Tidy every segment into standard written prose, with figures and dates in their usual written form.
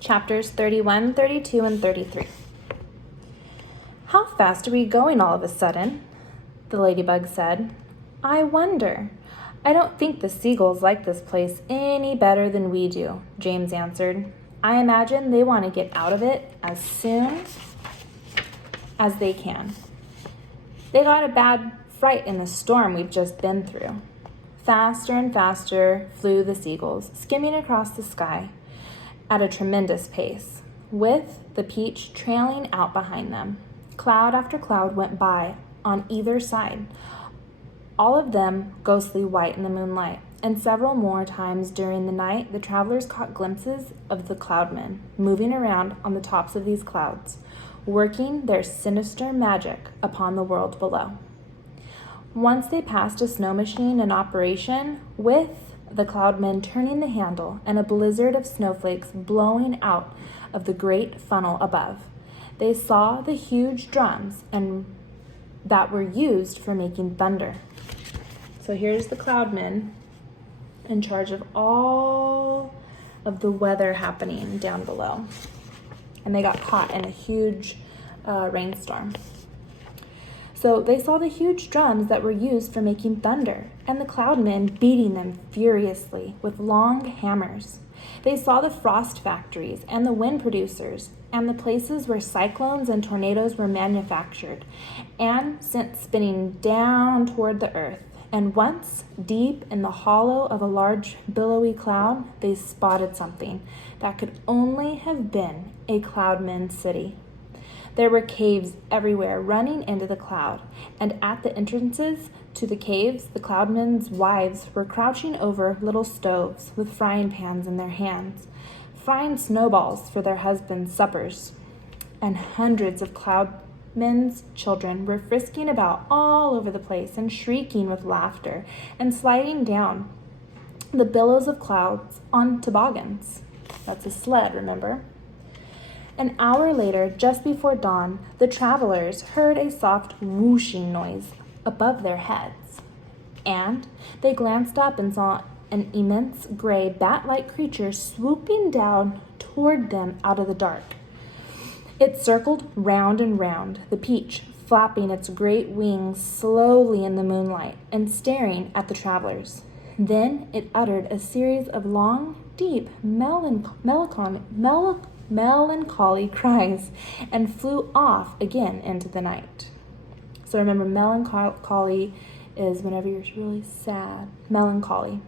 Chapters 31, 32, and 33. "How fast are we going all of a sudden?" the ladybug said. "I wonder. I don't think the seagulls like this place any better than we do," James answered. "I imagine they want to get out of it as soon as they can. They got a bad fright in the storm we've just been through." Faster and faster flew the seagulls, skimming across the sky at a tremendous pace, with the Peach trailing out behind them. Cloud after cloud went by on either side, all of them ghostly white in the moonlight, and several more times during the night the travelers caught glimpses of the cloudmen moving around on the tops of these clouds, working their sinister magic upon the world below. Once they passed a snow machine in operation, with the cloudmen turning the handle and a blizzard of snowflakes blowing out of the great funnel above. They saw the huge drums and that were used for making thunder. So here's the cloudmen in charge of all of the weather happening down below. And they got caught in a huge rainstorm. So they saw the huge drums that were used for making thunder, and the cloudmen beating them furiously with long hammers. They saw the frost factories and the wind producers, and the places where cyclones and tornadoes were manufactured and sent spinning down toward the earth. And once, deep in the hollow of a large billowy cloud, they spotted something that could only have been a cloudman's city. There were caves everywhere running into the cloud, and at the entrances to the caves, the cloudmen's wives were crouching over little stoves with frying pans in their hands, frying snowballs for their husbands' suppers. And hundreds of cloudmen's children were frisking about all over the place and shrieking with laughter and sliding down the billows of clouds on toboggans. That's a sled, remember? An hour later, just before dawn, the travelers heard a soft whooshing noise above their heads, and they glanced up and saw an immense gray bat-like creature swooping down toward them out of the dark. It circled round and round, the Peach flapping its great wings slowly in the moonlight and staring at the travelers. Then it uttered a series of long, deep, melancholy cries and flew off again into the night. So remember, melancholy is whenever you're really sad. Melancholy.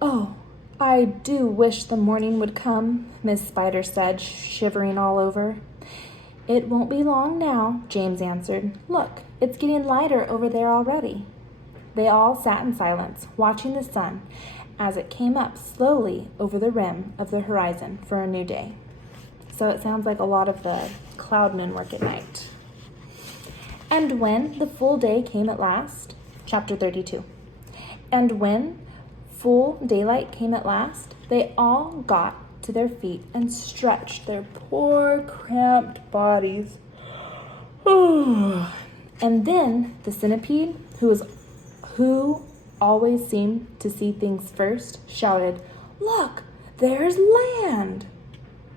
"Oh, I do wish the morning would come," Miss Spider said, shivering all over. "It won't be long now," James answered. "Look, it's getting lighter over there already." They all sat in silence, watching the sun as it came up slowly over the rim of the horizon for a new day. So it sounds like a lot of the cloudmen work at night. And when the full day came at last, chapter 32. And when full daylight came at last, they all got to their feet and stretched their poor cramped bodies. And then the centipede, who always seemed to see things first, shouted, "Look, there's land!"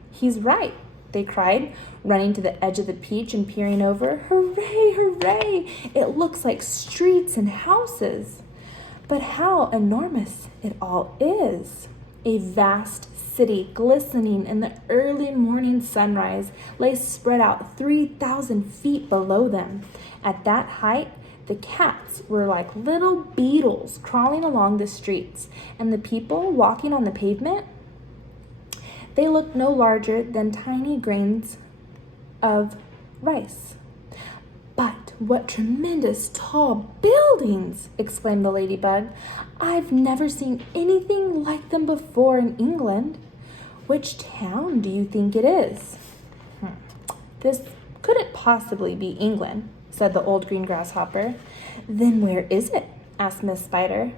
"He's right," they cried, running to the edge of the Peach and peering over. "Hooray, hooray! It looks like streets and houses. But how enormous it all is!" A vast city, glistening in the early morning sunrise, lay spread out 3,000 feet below them. At that height, the cats were like little beetles crawling along the streets, and the people walking on the pavement, they looked no larger than tiny grains of rice. "But what tremendous tall buildings!" exclaimed the ladybug. "I've never seen anything like them before in England. Which town do you think it is?" "This couldn't possibly be England," said the old green grasshopper. "Then where is it?" asked Miss Spider.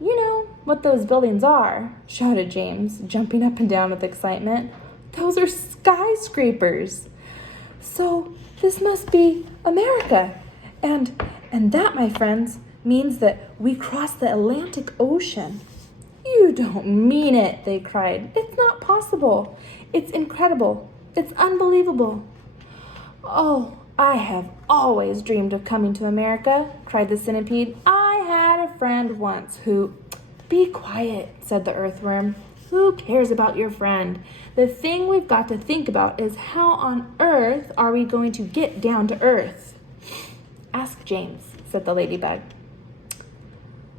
"You know what those buildings are," shouted James, jumping up and down with excitement. "Those are skyscrapers. So this must be America. And that, my friends, means that we crossed the Atlantic Ocean." You don't mean it, they cried. It's not possible. It's incredible. It's unbelievable. Oh, I have always dreamed of coming to America, cried the centipede. I had a friend once who... Be quiet, said the earthworm. Who cares about your friend? The thing we've got to think about is how on earth are we going to get down to earth? Ask James, said the ladybug.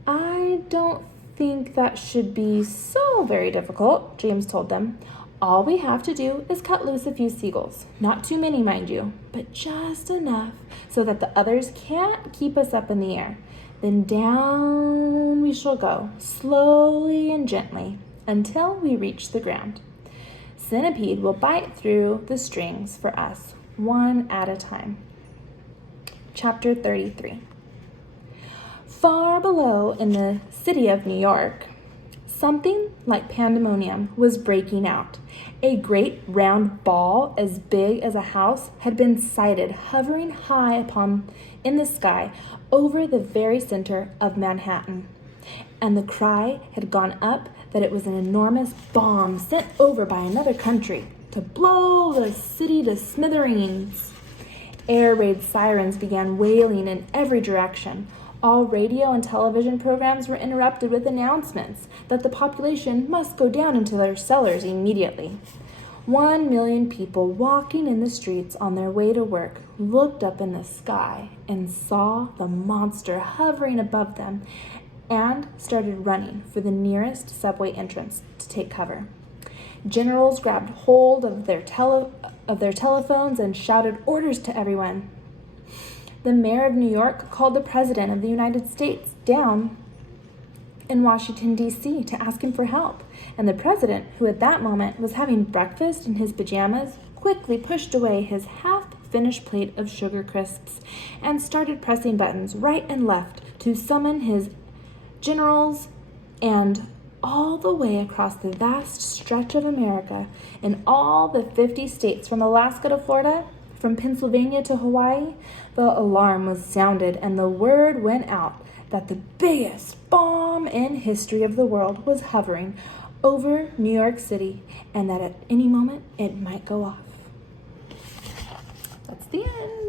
I don't think that should be so very difficult, James told them. All we have to do is cut loose a few seagulls. Not too many, mind you, but just enough so that the others can't keep us up in the air. Then down we shall go, slowly and gently, until we reach the ground. Centipede will bite through the strings for us, one at a time. Chapter 33. Far below in the city of New York, something like pandemonium was breaking out. A great round ball as big as a house had been sighted hovering high in the sky over the very center of Manhattan. And the cry had gone up that it was an enormous bomb sent over by another country to blow the city to smithereens. Air raid sirens began wailing in every direction. All radio and television programs were interrupted with announcements that the population must go down into their cellars immediately. 1 million people walking in the streets on their way to work looked up in the sky and saw the monster hovering above them and started running for the nearest subway entrance to take cover. Generals grabbed hold of their telephones and shouted orders to everyone. The mayor of New York called the president of the United States down in Washington, D.C. to ask him for help, and the president, who at that moment was having breakfast in his pajamas, quickly pushed away his half-finished plate of sugar crisps and started pressing buttons right and left to summon his generals, and all the way across the vast stretch of America, in all the 50 states from Alaska to Florida, from Pennsylvania to Hawaii, the alarm was sounded and the word went out that the biggest bomb in history of the world was hovering over New York City and that at any moment it might go off. That's the end.